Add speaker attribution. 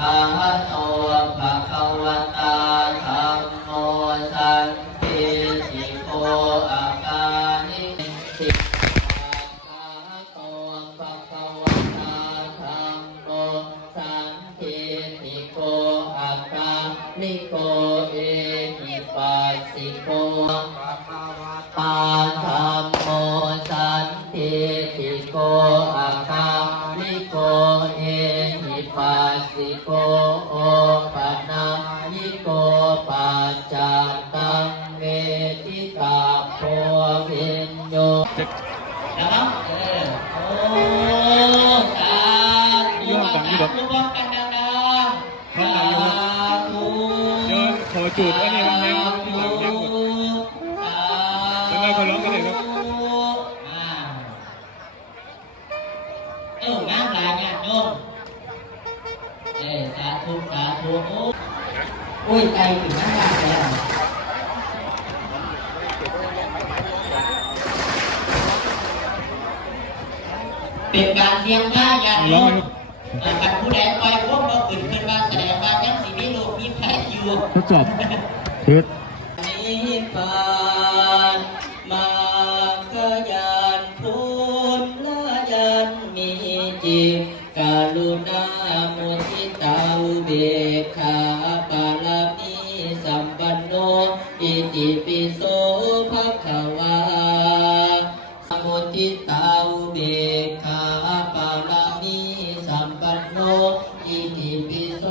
Speaker 1: คะหะโตภะคะวะตาธัมโมสังคิติโกอะกานิสิกขาหะโตภะคะวะตาธัมโมสังคิติโกอะกานิโกเอหิปัสิโกะคะะตาธัมโมสังคิติโกอะกา โกปาจาตังเวทิกาโพวิญโยนะครับโอ้สาธุนะครับรวมกันดังๆสาธุเดี๋ยว
Speaker 2: ขอจูบอันนี้มันแห้งที่หลังแห้งหมด
Speaker 1: แล้วเราขอร้องกันเลยครับเอ้างานหลายงานโยมเอ้สาธุสาธุโอ้ โอ้ยใจถึงน้ำลายแล้วเป็นการเสียงท่าญ
Speaker 3: าติโย
Speaker 2: มเ
Speaker 1: อ่อกันผู้ใดปล่อยพวกเราขึ้นขึ้นมาแส
Speaker 3: ดงว่ายังสิมีลูกมีแพ้
Speaker 1: อยู่
Speaker 4: ทดสอบเทส
Speaker 1: นิพพานมาขยานพุทธยานมีจิตกรุณามุทิตาอุเบกขา อิปิโสภะคะวาสมุทิตาอุเบกขาปารามีสัมปันโนอิติปิโส